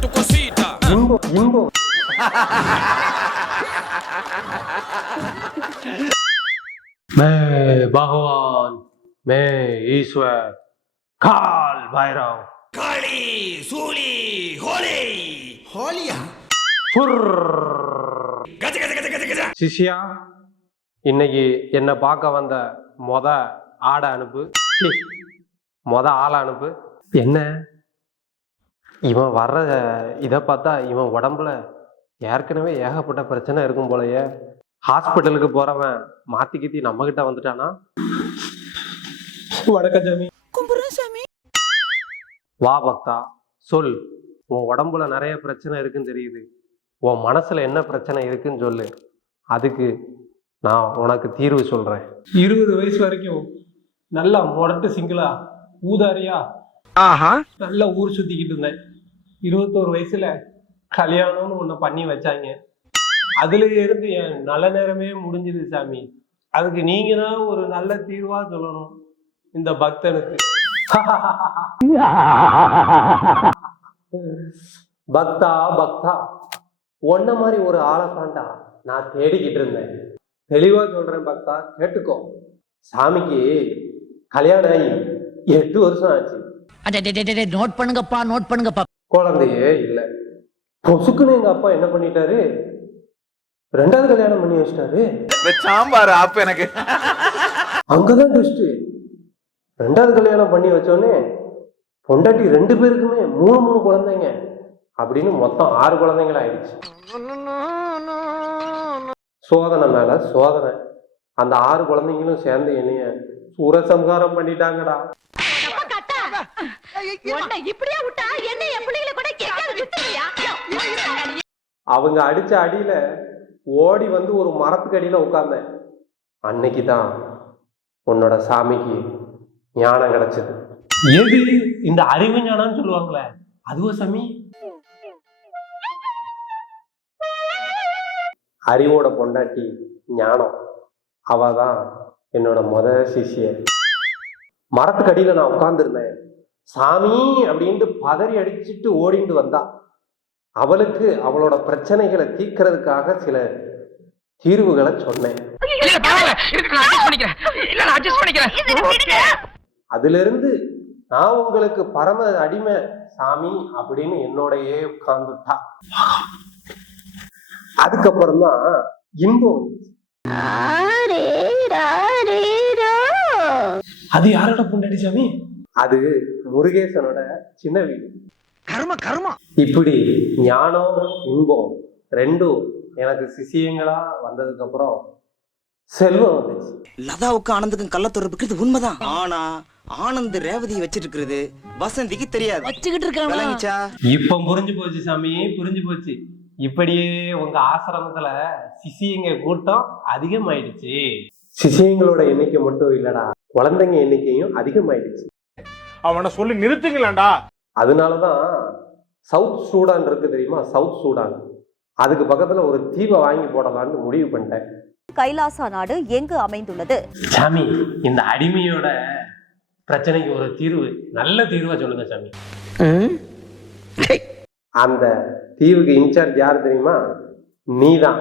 tu cosita. இன்பம் मैं भगवान मैं ईश्वर काल भैरव காளி சூலி ஹோலி ஹோலியா கஜ கஜ கஜ கஜ கஜ. சிஷ்யா, இன்னைக்கு என்னை பார்க்க வந்த மொத ஆடை அனுப்பு. மொத ஆளை அனுப்பு. என்ன இவன் வர்ற இதை பார்த்தா இவன் உடம்புல ஏற்கனவே ஏகப்பட்ட பிரச்சனை இருக்கும் போலயே. ஹாஸ்பிட்டலுக்கு போறவன் மாத்தி கித்தி நம்ம கிட்ட வந்துட்டானா? வணக்கம் சாமி. சாமி வா பக்தா, சொல். உன் உடம்புல நிறைய பிரச்சனை இருக்குன்னு தெரியுது. உன் மனசுல என்ன பிரச்சனை இருக்குன்னு சொல்லு. அதுக்கு நான் உனக்கு தீர்வு சொல்றேன். 20 வயசு வரைக்கும் நல்லா முரட்டு சிங்கிளா ஊதாரியா நல்லா ஊர் சுத்திக்கிட்டு இருந்தேன். 21 வயசுல கல்யாணம்னு ஒண்ணு பண்ணி வச்சாங்க. அதுல இருந்து என் நல்ல நேரமே முடிஞ்சுது சாமி. அதுக்கு நீங்க தான் ஒரு நல்ல தீர்வா சொல்லணும் இந்த பக்தனுக்கு. பக்தா பக்தா, ஒன்ன மாதிரி ஒரு ஆளை தாண்டா நான் தேடிக்கிட்டு இருந்தேன். தெளிவா சொல்றேன் பக்தா, கேட்டுக்கோ. சாமிக்கு கல்யாணம் ஆகி 8 வருஷம் ஆச்சு. நோட் பண்ணுங்கப்பா, நோட் பண்ணுங்கப்பா. குழந்தையே இல்ல. பொசுக்குன்னு எங்க அப்பா என்ன பண்ணிட்டாரு, 2வது கல்யாணம் பண்ணி வச்சிட்டாரு. சாம்பார் ஆப்பு எனக்கு. அங்கதான் ட்விஸ்ட். 2வது கல்யாணம் பண்ணி வச்சோடனே பொண்டாட்டி 2 பேருக்குமே 3 குழந்தைங்க அப்படின்னு மொத்தம் 6 குழந்தைகள் ஆயிடுச்சு. சோதனை மேல சோதனை. அந்த 6 குழந்தைங்களும் சேர்ந்து என்னைய சூரசம்ஹாரம் பண்ணிட்டாங்கடா. அவங்க அடிச்ச அடியில ஓடி வந்து ஒரு மரத்துக்கு அடியில உட்கார்ந்தேன். அன்னைக்கு தான் உன்னோட சாமிக்கு ஞானம் கிடைச்சது. எது இந்த அறிவு ஞானம்னு சொல்லுவாங்களே, அதுவா சாமி? அறிவோட பொண்டாட்டி ஞானம், அவதான் என்னோட சிஷ்ய. மரத்துக்கு அடியில நான் உட்கார்ந்துருந்தேன். சாமி அப்படின்ட்டு பதறி அடிச்சுட்டு ஓடிட்டு வந்தா. அவளுக்கு அவளோட பிரச்சனைகளை தீர்க்கிறதுக்காக சில தீர்வுகளை சொன்னேன். அதுல இருந்து நான் உங்களுக்கு பரம அடிமை சாமி அப்படின்னு என்னோடயே உட்கார்ந்துட்டா. அதுக்கப்புறம் தான் இன்பம். அது யாரோட பொண்டாட்டி சாமி? அது முருகேசனோட சின்ன வீடு. இப்படி ஞானம் இன்பம் 2ம் எனக்கு சிசியங்களா வந்ததுக்கு அப்புறம் செல்வம் வந்துச்சு. லதாவுக்கு ஆனந்துக்கும் கள்ள தொடர்புக்கு உண்மைதான். ஆனா ஆனந்த் ரேவதியை வச்சிட்டு இருக்கிறது வசந்திக்கு தெரியாது. வச்சுக்கிட்டு இருக்காங்க. இப்ப புரிஞ்சு போச்சு சாமி, புரிஞ்சு போச்சு. இப்படியே உங்க ஆசிரமத்துல சிசியங்க கூட்டம் அதிகமாயிடுச்சு. சிசியங்களோட எண்ணிக்கை மட்டும் இல்லடா, குழந்தைங்க எண்ணிக்கையும் அதிகமாயிடுச்சு. அவனை சொல்லி நிறுத்துங்களேன்டா. அதனாலதான் சவுத் சூடான் இருக்கு தெரியுமா, சவுத் சூடான், அதுக்கு பக்கத்துல ஒரு தீவை வாங்கி போடலான்னு முடிவு பண்ணிட்டேன். கைலாசா நாடு எங்கு அமைந்துள்ளது? சாமி, இந்த அடிமையோட பிரச்சனைக்கு ஒரு தீர்வு, நல்ல தீர்வா சொல்லுங்க சாமி. அந்த தீவுக்கு இன்சார்ஜ் யாரு தெரியுமா? நீதான்.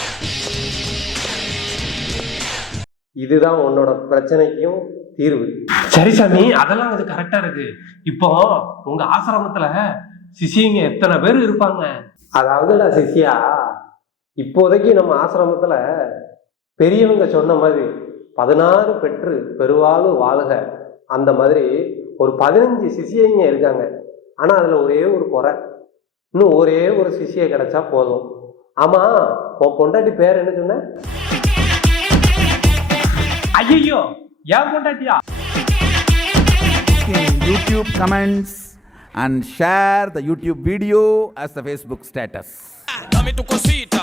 இதுதான் உன்னோட பிரச்சனைக்கும் தீர்வு. சரி சாமி, அதெல்லாம் அது கரெக்டா இருக்கு. இப்போ உங்க ஆசிரமத்துல சிசியங்க எத்தனை பேர் இருப்பாங்க? அதாவதுடா சிசியா, இப்போதைக்கு நம்ம ஆசிரமத்துல பெரியவங்க சொன்ன மாதிரி 16 பெற்று பெருவாளும் வாழ்க அந்த மாதிரி ஒரு 15 சிசியங்க இருக்காங்க. ஆனா அதுல ஒரே ஒரு குறை, இன்னும் ஒரே ஒரு சிசிய கிடைச்சா போதும். ஆமா, உன் பொண்டாட்டி பேர் என்ன சொன்ன? ஐயோ, ஏன் பொண்டாட்டியா? YouTube comments and share the YouTube video as the Facebook status. Dame tu cosita.